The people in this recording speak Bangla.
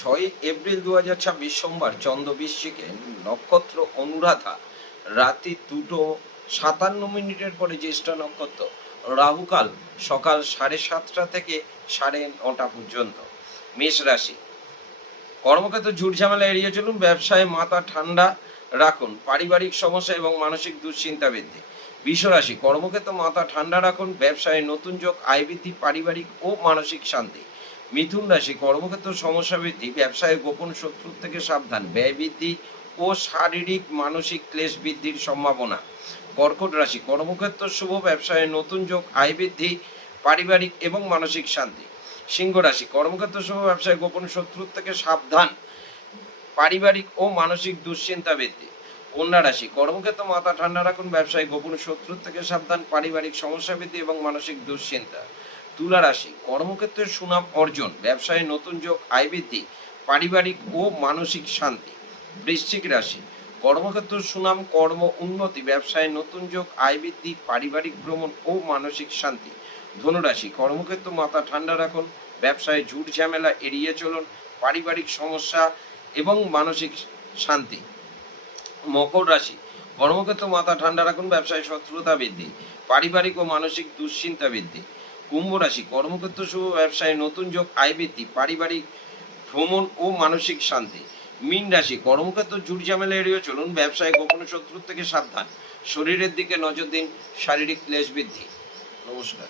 6 এপ্রিল 2026 সোমবার চন্দ্র বৃশ্চিকে, নক্ষত্র অনুরাধা, রাত্রি 2:57 পরে জ্যেষ্ঠা নক্ষত্র, রাহুকাল সকাল 7:30 থেকে 9:30 পর্যন্ত। মেষ রাশি, কর্মক্ষেত্রে ঝুট ঝামেলা এড়িয়ে চলুন, ব্যবসায় মাথা ঠান্ডা রাখুন, পারিবারিক সমস্যা এবং মানসিক দুশ্চিন্তা বৃদ্ধি। বৃষ রাশি, কর্মক্ষেত্রে মাথা ঠান্ডা রাখুন, ব্যবসায় নতুন যোগ, আয় বৃদ্ধি, পারিবারিক ও মানসিক শান্তি। মিথুন রাশি, কর্মক্ষেত্র সমস্যা বৃদ্ধি, ব্যবসায় গোপন শত্রুর থেকে সাবধান, ব্যয় বৃদ্ধি ও শারীরিক মানসিক ক্লেশ বৃদ্ধির সম্ভাবনা। কর্কট রাশি, কর্মক্ষেত্র শুভ, ব্যবসায় নতুন যোগ, আয় বৃদ্ধি, পারিবারিক এবং মানসিক শান্তি। সিংহ রাশি, কর্মক্ষেত্র শুভ, ব্যবসায় গোপন শত্রুর থেকে সাবধান, পারিবারিক ও মানসিক দুশ্চিন্তা বৃদ্ধি। কন্যা রাশি, কর্মক্ষেত্রে মাথা ঠান্ডা রাখুন, ব্যবসায় গোপন শত্রুর থেকে সাবধান, পারিবারিক সমস্যা বৃদ্ধি এবং মানসিক দুশ্চিন্তা। তুলা রাশি, কর্মক্ষেত্রে সুনাম অর্জন, ব্যবসায় নতুন যোগ, আয় বৃদ্ধি, পারিবারিক ও মানসিক শান্তি। বৃশ্চিক রাশি, কর্মক্ষেত্র সুনাম, কর্ম উন্নতি, ব্যবসায় নতুন যোগ, আয় বৃদ্ধি, পারিবারিক ভ্রমণ ও মানসিক শান্তি। ধনুরাশি, কর্মক্ষেত্র মাথা ঠান্ডা রাখুন, ব্যবসায় ঝুট ঝামেলা এড়িয়ে চলুন, পারিবারিক সমস্যা এবং মানসিক শান্তি। মকর রাশি, কর্মক্ষেত্রে মাথা ঠান্ডা রাখুন, ব্যবসায় শত্রুতা বৃদ্ধি, পারিবারিক ও মানসিক দুশ্চিন্তা বৃদ্ধি। কুম্ভ রাশি, কর্মক্ষেত্র শুভ, ব্যবসায় নতুন যোগ, আয় বৃদ্ধি, পারিবারিক ভ্রমণ ও মানসিক শান্তি। মীন রাশি, কর্মক্ষেত্র ঝুট ঝামেলা এড়িয়ে চলুন, ব্যবসায় গোপন শত্রুর থেকে সাবধান, শরীরের দিকে নজর দিন, শারীরিক ক্লেশ বৃদ্ধি। নমস্কার।